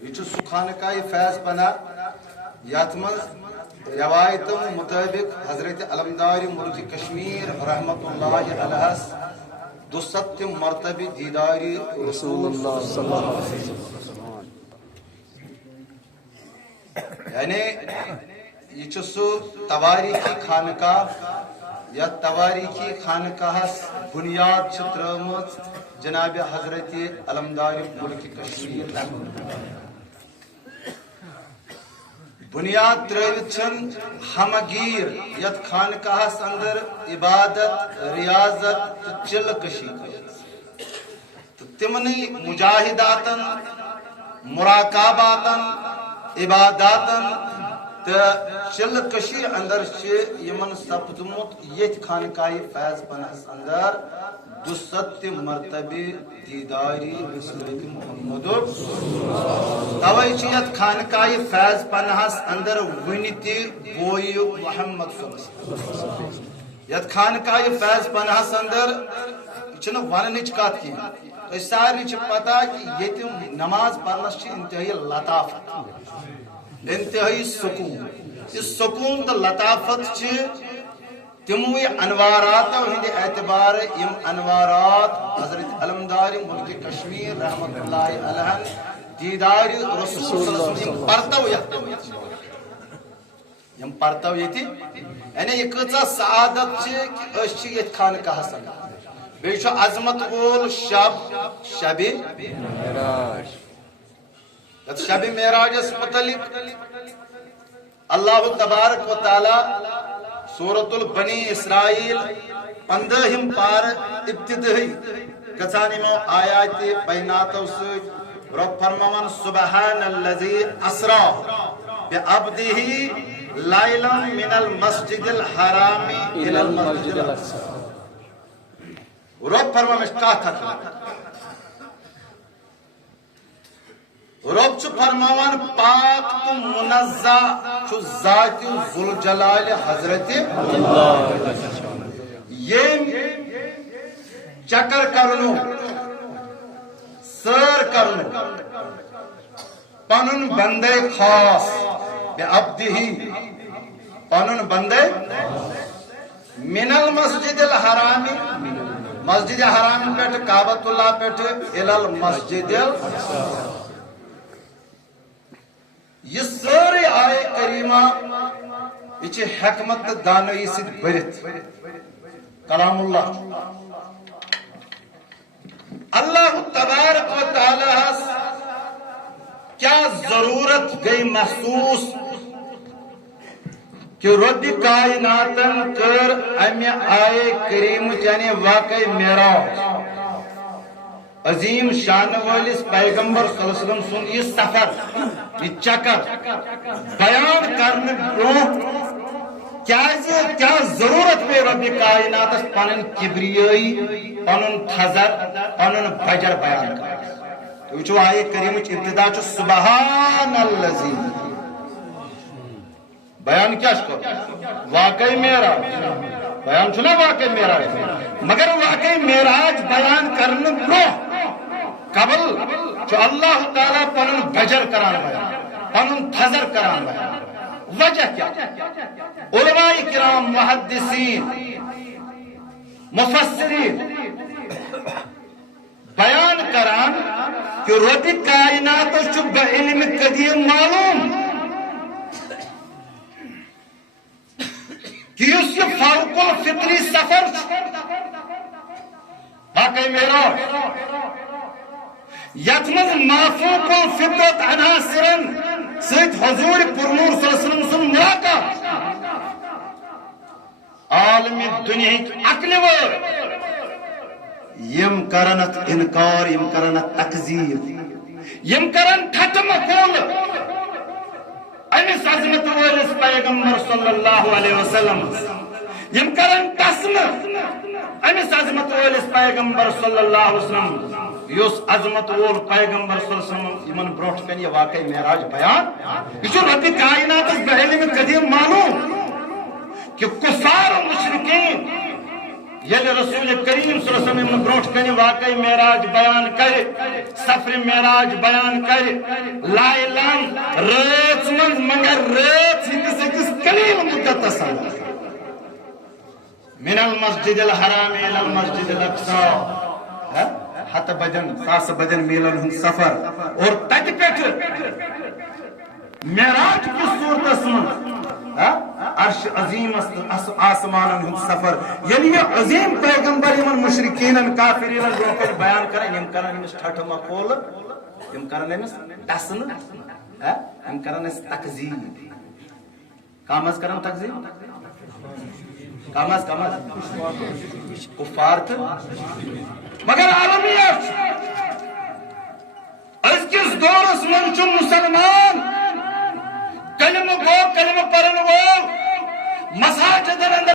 یہ سہ خانقاہ فیض پناہ یت مز روایتوں مطابق حضرت علمدار ملک کشمیر رحمت اللہ علیہ 200 مرتبہ دیدار رسول اللہ صلی اللہ علیہ وسلم یعنی یہ سہ تواریخی خانقاہ یا تواریخی خانقاہ بنیاد ترم جناب حضرت علمدار ملک کشمیر بنیاد ترت ہمگیر یت خانقاہ اندر عبادت ریاضت تو چل کشی تمنی مجاہداتن مراقباتن عباداتن چل کشی اندر یمن سپدمت یت خانقاہ فیض پناہ اندر 200 مرتبہ دیداری رسول محمد توے یت خانقاہ فیض پناہ اندر ون تہ بوئی محمد صلی اللہ علیہ وسلم یت خانقاہ فیض پناہ اندر یہ وننچ کت کی سارے پتہ کہ یہ نماز پڑھنس انتہائی لطافت انتہائی سکون اس سکون تو لطافت تموی انواراتو ہند اعتبار یم انوارات حضرت علمدار ملک کشمیر رحمت اللہ علیہ دیدار رسول صلی اللہ علیہ وسلم پرتو یتی یعنی یہ کچھ سعادت کہ یت خانقاہ بیچ عظمت وول شب معراج متعلق اللہ تبارک و تعالی سورۃ البنی اسرائیل 15 پار ابتدائی گژھان یمو آیات بیناتو ست رب فرمان سبحان الذی اسرا بعبده لیلا من المسجد الحرام الى المسجد الاقصى رب فرمان رب فرمان پاک تو منزہ ذات ذوالجلال حضرت یہ چکر کرنو سر کرنو پنن بندے خاص بعبدہ پنن بندے من المسجد الحرام مسجد حرام پیٹھ کعبۃ اللہ پیٹھ الی المسجد یہ ساری آئے کریمہ یہ حکمت دانائی سے برت کلام اللہ اللہ تبارک و تعالی کیا ضرورت گئی محسوس کہ رب کائناتن کر امی آئے کریم یعنی واقعی معراج عظیم شان والس پیغمبر صلی اللہ علیہ وسلم سن یہ سفر یہ چکر بیان کرنے برو کیا ضرورت پہ رب کائنات پنن کبریائی پنن تھزر پنن بجر بیان کر تو آئے کریم ابتدا سبحان الذی بیان کیا واقعی معراج بیان چھنا واقعی معراج مگر واقعی معراج بیان کرنے برو قبل جو اللہ تعالیٰ پنن بجر کران بیان پنن تھزر کران بیان وجہ کیا علماء کرام محدثین مفسرین بیان کران کہ رب کائنات چھ بعلم قدیم معلوم کہ اس یہ فوق الفطری سفر واقعی معراج یتمز مافوق الفطرت عناصرن سید حضور پرنور صلی اللہ علیہ وسلم سن ملاقات عالم دنیا عقل ور یم کرنت انکار یم کرنت تکذیب یم کرن ٹھٹ مقول امس عظمت وٲلِس پیغمبر صلی اللہ علیہ وسلم یم کرن تسم امس عظمت وٲلِس پیغمبر صلی اللہ علیہ وسلم یس عظمت وول پیغمبر صلی اللہ علیہ وسلم یمن بروٹ کن یہ واقعی معراج بیان یہ رب کائنات بعلم قدیم معلوم کہ کفار و مشرکین یل رسول کریم صلی اللہ علیہ وسلم بروٹ کن واقعی معراج بیان کر سفر معراج بیان کر لائلان رات من مگر رات ہندس قلیل مدتس من المسجد الحرام الى المسجد الاقصى ہتھ بدن ساس بدن میلن ہند سفر اور تت پہ معراج کی صورت من عرش عظیم آسمان ہند سفر یعنی یہ عظیم پیغمبر یمن مشرکین کافرین لوکن بیان کرن یم کرن امس ٹھٹھ مقول یم کرن امس ٹسن یم کرن اس تکذیب کام از کرن تکذیب کام از کفار تھا مگر عالمیت اس کس دورس من چھ مسلمان کلمہ گو کلمہ پرن وول مساجدن اندر